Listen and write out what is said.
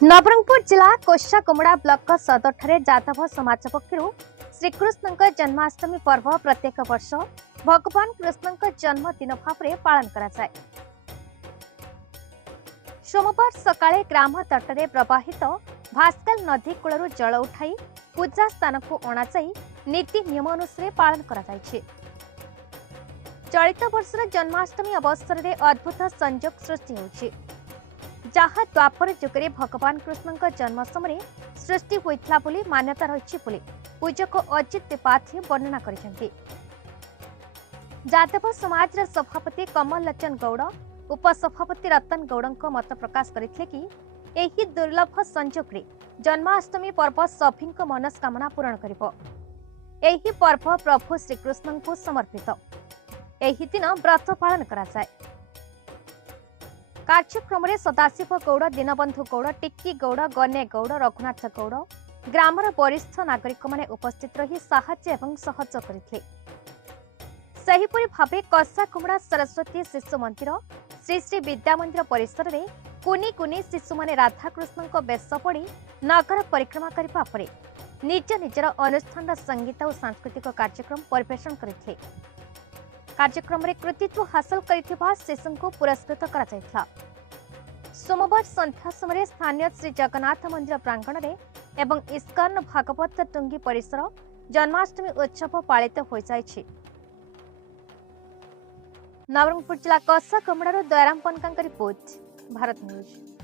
नवरंगपुर जिला कोशाकुमड़ा ब्लॉक सदर ठारे जादव समाज पक्षर श्रीकृष्ण जन्माष्टमी पर्व प्रत्येक वर्ष भगवान कृष्ण जन्मदिन भाव में पालन करा जाए। सोमवार सकाळे ग्राम तटरे प्रवाहित भास्कल नदी कूलर जल उठाई पूजा स्थान को अणाई नीति नियम अनुसार पालन करा जायछि। चलित वर्षर जन्माष्टमी अवसर में अद्भुत संयोग सृष्टि होछि, जहाँ द्वापर जुगे भगवान कृष्ण जन्म समय सृष्टि होइथिला बोली मान्यता रही बोली पूजक अजित त्रिपाठी वर्णना करिसेंति। जादव समाज सभापति कमल लोचन गौड़ उपसभापति रतन गौड़ मत प्रकाश करथिले कि एही दुर्लभ संयोग रे जन्माष्टमी पर्व सभी मनस्कामना पूरण करिवो। एही पर्व प्रभु श्रीकृष्ण को समर्पित। एही दिन व्रत पालन करा जाए। कार्यक्रम में सदाशिव गौड़, दीनबंधु गौड़, टिक्की गौड़, गने गौड़, रघुनाथ गौड़ ग्रामर वरिष्ठ नागरिक माने उपस्थित रही साहाय्य एवं सहयोग करथिले। सेहिपरि भावे कसाकुमड़ा सरस्वती शिशु मंदिर, श्री श्री विद्या मंदिर परिसर में कुनी कुनी शिशु माने राधाकृष्ण बेश पड़ी नगर परिक्रमा करबा परे निज निजर अनुष्ठान संगीत और सांस्कृतिक कार्यक्रम परिवेषण करथिले। कार्यक्रम में कृतित्व हासिल करिथिबा शिशु को पुरस्कृत करा जायथिला। सोमवार संध्या समय स्थानीय श्री जगन्नाथ मंदिर प्रांगण में एवं इस्कन भागवत टुंगी परिसर जन्माष्टमी उत्सव पालित हो जायछि। नवरंगपुर जिला कसाकुमड़ा दयाराम पनका रिपोर्ट, भारत न्यूज।